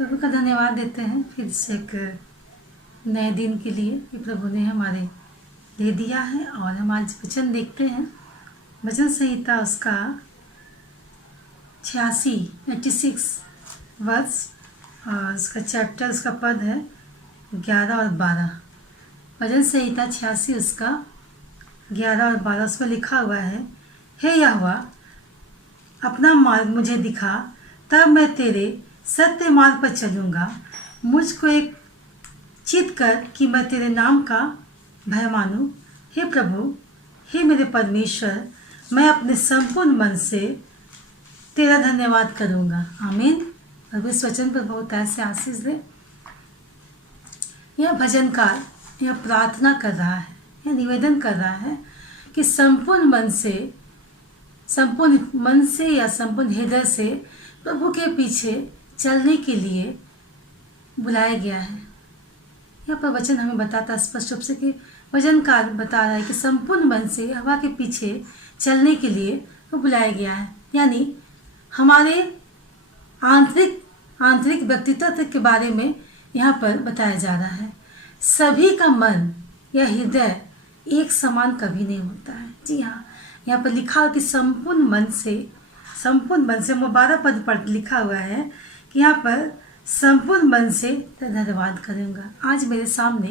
प्रभु का धन्यवाद देते हैं फिर से एक नए दिन के लिए कि प्रभु ने हमारे दे दिया है। और हम आज वचन देखते हैं, वचन संहिता उसका 86 वर्ष और उसका चैप्टर, उसका पद है 11 और 12। वचन संहिता 86 उसका 11 और 12, उसमें लिखा हुआ है, हे यहोवा अपना मार्ग मुझे दिखा, तब मैं तेरे सत्य मार्ग पर चलूँगा। मुझको एक चित कर कि मैं तेरे नाम का भय मानूं। हे प्रभु, हे मेरे परमेश्वर, मैं अपने संपूर्ण मन से तेरा धन्यवाद करूँगा। आमीन। प्रभु इस वचन पर बहुत ऐसे आशीष दे। यह भजनकार यह प्रार्थना कर रहा है, यह निवेदन कर रहा है कि संपूर्ण मन से या संपूर्ण हृदय से प्रभु के पीछे चलने के लिए बुलाया गया है। यहाँ पर वचन हमें बताता स्पष्ट रूप से कि वचनकार बता रहा है कि संपूर्ण मन से हवा के पीछे चलने के लिए वो बुलाया गया है। यानी हमारे आंतरिक व्यक्तित्व के बारे में यहाँ पर बताया जा रहा है। सभी का मन या हृदय एक समान कभी नहीं होता है। जी हाँ, यहाँ पर लिखा कि संपूर्ण मन से मुबारक पद पर लिखा हुआ है कि यहाँ पर संपूर्ण मन से धन्यवाद करूँगा। आज मेरे सामने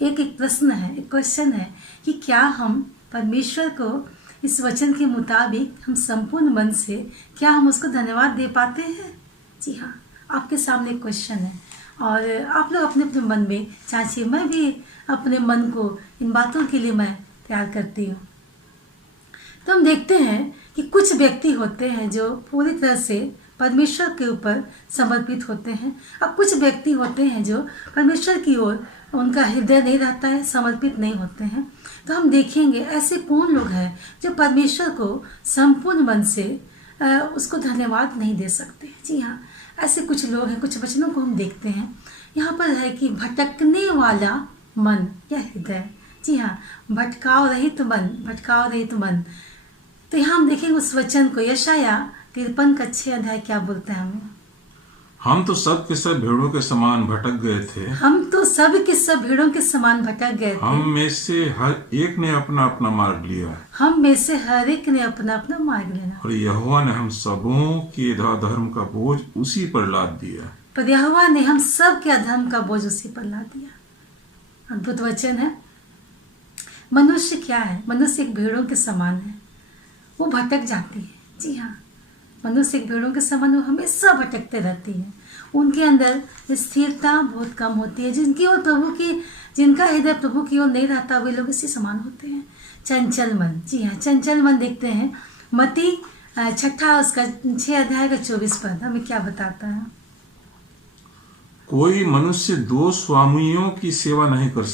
एक प्रश्न है, एक क्वेश्चन है कि क्या हम परमेश्वर को इस वचन के मुताबिक हम संपूर्ण मन से क्या हम उसको धन्यवाद दे पाते हैं? जी हाँ, आपके सामने एक क्वेश्चन है और आप लोग अपने अपने मन में चाचिए, मैं भी अपने मन को इन बातों के लिए मैं तैयार करती हूँ। तो हम देखते हैं कि कुछ व्यक्ति होते हैं जो पूरी तरह से परमेश्वर के ऊपर समर्पित होते हैं, और कुछ व्यक्ति होते हैं जो परमेश्वर की ओर उनका हृदय नहीं रहता है, समर्पित नहीं होते हैं। तो हम देखेंगे ऐसे कौन लोग हैं जो परमेश्वर को संपूर्ण मन से उसको धन्यवाद नहीं दे सकते। जी हाँ, ऐसे कुछ लोग हैं। कुछ वचनों को हम देखते हैं। यहाँ पर है कि भटकने वाला मन या हृदय। जी हाँ, भटकाव रहित मन। तो यहाँ हम देखेंगे उस वचन को, यशाया 53 का 6 अध्याय क्या बोलते हैं हमें। हम तो सब के सब भेड़ों के समान भटक गए थे। हम में से हर एक ने अपना अपना मार्ग लिया। और यहोवा ने हम सबों के अधर्म का बोझ उसी पर लाद दिया। अद्भुत वचन है। मनुष्य क्या है? मनुष्य एक भेड़ों के समान है, वो भटक जाती है। जी हाँ, मनुष्य एक भेड़ों के समान वो हमेशा भटकते रहती है। उनके अंदर स्थिरता बहुत कम होती है। जिनका हृदय प्रभु की ओर नहीं रहता, वे लोग इसी समान होते हैं। चंचल मन। जी हाँ, चंचल मन देखते हैं। मत्ती 6 अध्याय का 24 पद हमें क्या बताता है। कोई मनुष्य दो स्वामियों की सेवा नहीं कर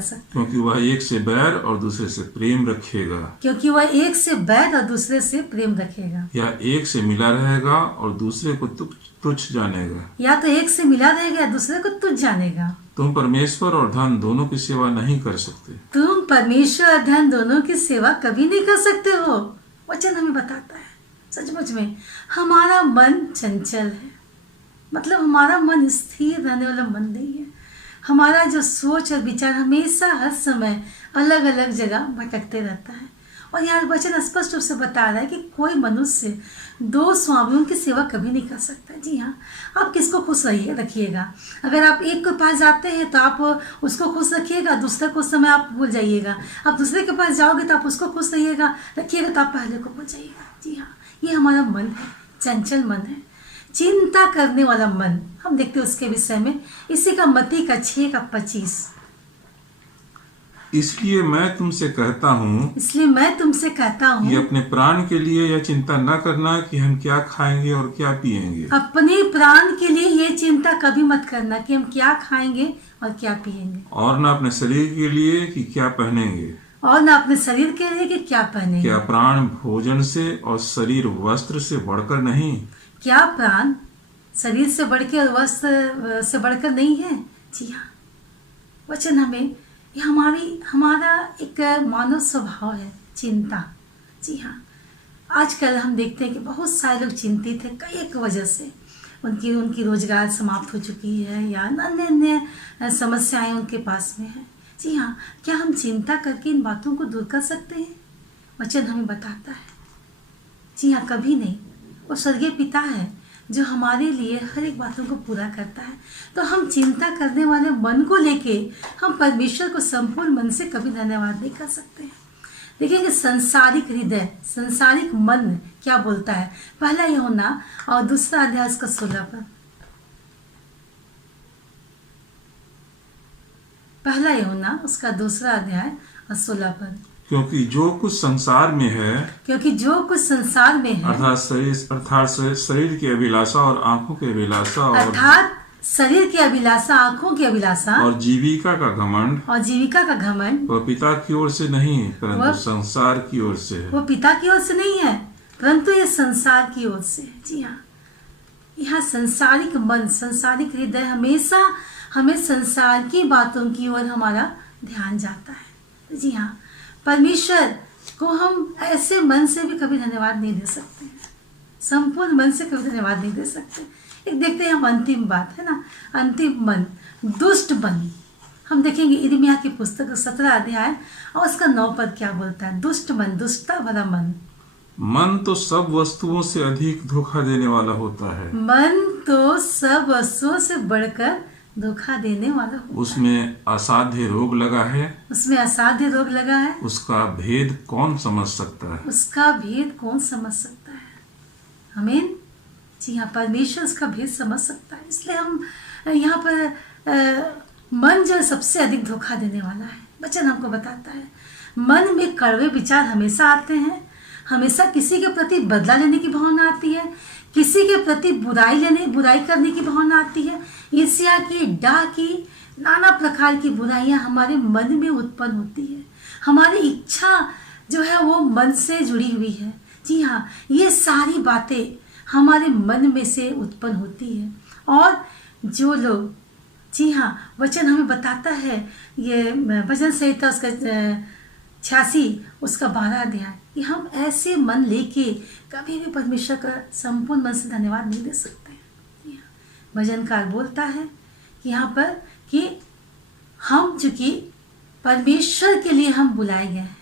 सकता। क्योंकि वह एक से बैर और दूसरे से प्रेम रखेगा। या एक से मिला रहेगा और दूसरे को तुच्छ जानेगा। तुम परमेश्वर और धन दोनों की सेवा नहीं कर सकते। हो। वचन हमें बताता है सचमुच में हमारा मन चंचल है, मतलब हमारा मन स्थिर रहने वाला मन नहीं है। हमारा जो सोच और विचार हमेशा हर समय अलग अलग जगह भटकते रहता है। और यहाँ वचन स्पष्ट रूप से बता रहा है कि कोई मनुष्य दो स्वामियों की सेवा कभी नहीं कर सकता। जी हाँ, आप किसको खुश रखिएगा। अगर आप एक के पास जाते हैं तो आप उसको खुश रखिएगा, दूसरे को उस समय आप भूल जाइएगा। आप दूसरे के पास जाओगे तो आप उसको खुश रखिएगा तो आप पहले को भूल जाइएगा। जी हाँ, ये हमारा मन है, चंचल मन है, चिंता करने वाला मन। हम देखते हैं उसके विषय में, इसी का मत्ती का 6 का 25। इसलिए मैं तुमसे कहता हूँ कि अपने प्राण के लिए यह चिंता न करना कि हम क्या खाएंगे और क्या पिएंगे। अपने प्राण के लिए ये चिंता कभी मत करना कि हम क्या खाएंगे और क्या पिएंगे। और न अपने शरीर के लिए कि क्या पहनेंगे। क्या प्राण भोजन से और शरीर वस्त्र से बढ़कर नहीं। क्या प्राण शरीर से बढ़कर और वस्त्र से बढ़कर नहीं है। जी हाँ, वचन हमें हमारा एक मानव स्वभाव है चिंता। जी हाँ, आजकल हम देखते हैं कि बहुत सारे लोग चिंतित हैं कई एक वजह से। उनकी रोजगार समाप्त हो चुकी है या अन्य अन्य समस्याएं उनके पास में है। जी हाँ, क्या हम चिंता करके इन बातों को दूर कर सकते हैं? वचन हमें बताता है जी हाँ, कभी नहीं। वो स्वर्गीय पिता है जो हमारे लिए हर एक बातों को पूरा करता है। तो हम चिंता करने वाले मन को लेके हम परमेश्वर को संपूर्ण मन से कभी धन्यवाद नहीं कर सकते हैं। देखिए संसारिक हृदय, संसारिक मन क्या बोलता है, पहला यूहन्ना और दूसरा अध्याय उसका 16 पर। पहला यूहन्ना उसका दूसरा अध्याय और 16 पर। क्योंकि जो कुछ संसार में है, अर्थात शरीर की अभिलाषा और आंखों की अभिलाषा, अर्थात शरीर की अभिलाषा, आंखों की अभिलाषा और जीविका का घमंड, वह पिता की ओर से नहीं परंतु संसार की ओर से है। वो पिता की ओर से नहीं है परंतु ये संसार की ओर से है। जी हाँ, यहाँ संसारिक मन, संसारिक हृदय हमेशा हमें संसार की बातों की ओर हमारा ध्यान जाता है। जी हाँ, परमेश्वर को हम ऐसे मन से भी कभी धन्यवाद नहीं दे सकते हैं, संपूर्ण मन से कभी धन्यवाद नहीं दे सकते। एक देखते हैं हम अंतिम बात है ना, अंतिम मन, दुष्ट मन। हम देखेंगे यिर्मयाह की पुस्तक 17 अध्याय और उसका 9 पद क्या बोलता है। दुष्ट मन, दुष्टता भरा मन तो सब वस्तुओं से अधिक धोखा देने वाला होता है। मन तो सब वस्तुओं से बढ़कर धोखा देने वाला होता है। उसमें असाध्य रोग लगा है, उसका भेद कौन समझ सकता है। आमीन। जी हाँ, परमेश्वर उसका भेद समझ सकता है। इसलिए हम यहाँ पर मन जो सबसे अधिक धोखा देने वाला है। वचन हमको बताता है मन में कड़वे विचार हमेशा आते हैं, हमेशा किसी के प्रति बदला लेने की भावना आती है, किसी के प्रति बुराई करने की भावना आती है। ईर्ष्या की, डाह की, नाना प्रकार की बुराइयां हमारे मन में उत्पन्न होती है। हमारी इच्छा जो है वो मन से जुड़ी हुई है। जी हाँ, ये सारी बातें हमारे मन में से उत्पन्न होती है। और जो लोग, जी हाँ, वचन हमें बताता है, ये भजन संहिता उसका 86 उसका 12 अध्याय, कि हम ऐसे मन लेके कभी भी परमेश्वर का संपूर्ण मन से धन्यवाद नहीं दे सकते। भजनकार बोलता है कि यहाँ पर कि हम चूंकि परमेश्वर के लिए हम बुलाए गए हैं,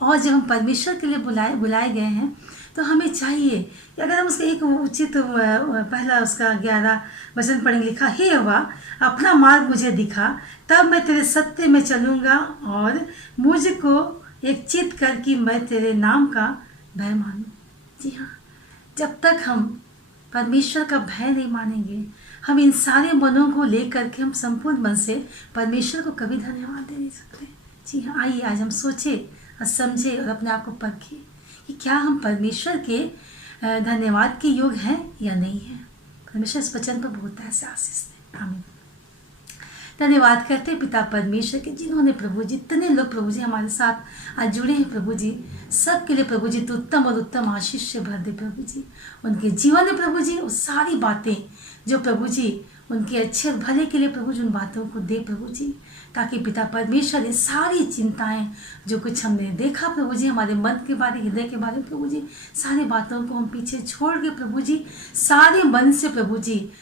और जब हम परमेश्वर के लिए बुलाए गए हैं तो हमें चाहिए कि अगर हम उसका एक उचित पहला उसका 11 वचन पढ़ेंगे, लिखा, हे यहोवा अपना मार्ग मुझे दिखा, तब मैं तेरे सत्य में चलूँगा, और मुझको एक चित कर कि मैं तेरे नाम का भय मानूं। जी हाँ, जब तक हम परमेश्वर का भय नहीं मानेंगे, हम इन सारे मनों को लेकर के हम संपूर्ण मन से परमेश्वर को कभी धन्यवाद दे नहीं सकते। जी हाँ, आइए आज हम सोचे और समझे और अपने आप को परखें कि क्या हम परमेश्वर के धन्यवाद के योग हैं या नहीं हैं। परमेश्वर इस वचन पर बहुत ऐसे आशीष दें। आमीन। धन्यवाद करते पिता परमेश्वर के, जिन्होंने प्रभु जी, जितने लोग प्रभु जी हमारे साथ आज जुड़े हैं प्रभु जी, सबके लिए प्रभु जी तो उत्तम और उत्तम आशीष से भर दे प्रभु जी। उनके जीवन में प्रभु जी वो सारी बातें जो प्रभु जी उनके अच्छे भले के लिए प्रभु जी उन बातों को दे प्रभु जी, ताकि पिता परमेश्वर ये सारी चिंताएं जो कुछ हमने देखा प्रभु जी हमारे मन के बारे, हृदय के बारे प्रभु जी, सारी बातों को हम पीछे छोड़ के प्रभु जी सारे मन से प्रभु जी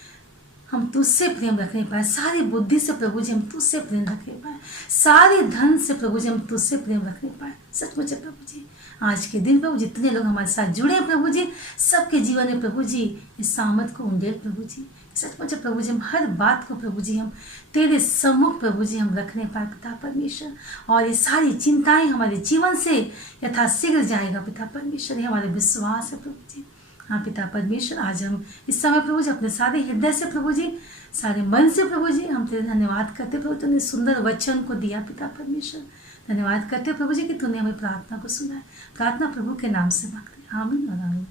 हम तुझसे प्रेम रखने पाए, सारी बुद्धि से प्रभु जी हम तुझसे प्रेम रखने पाए, सारे धन से प्रभु जी हम तुझसे प्रेम रखने पाए। सचमुच है प्रभु जी, आज के दिन प्रभु जितने लोग हमारे साथ जुड़े हैं प्रभु जी, सबके जीवन में प्रभु जी इस सामत को उंडेल प्रभु जी। सचमुच है प्रभु जी, हम हर बात को प्रभु जी हम तेरे सम्मुख प्रभु जी हम रखने पाए पिता परमेश्वर, और ये सारी चिंताएं हमारे जीवन से यथाशीघ्र जाएगा पिता परमेश्वर, ये हमारा विश्वास है प्रभु जी। हाँ पिता परमेश्वर, आज हम इस समय प्रभु जी अपने सारे हृदय से प्रभु जी, सारे मन से प्रभु जी हम तेरे धन्यवाद करते प्रभु, तूने सुंदर वचन को दिया पिता परमेश्वर। धन्यवाद करते प्रभु जी कि तूने हमें प्रार्थना को सुना है। प्रार्थना प्रभु के नाम से मांगते हैं, आमीन और आमीन।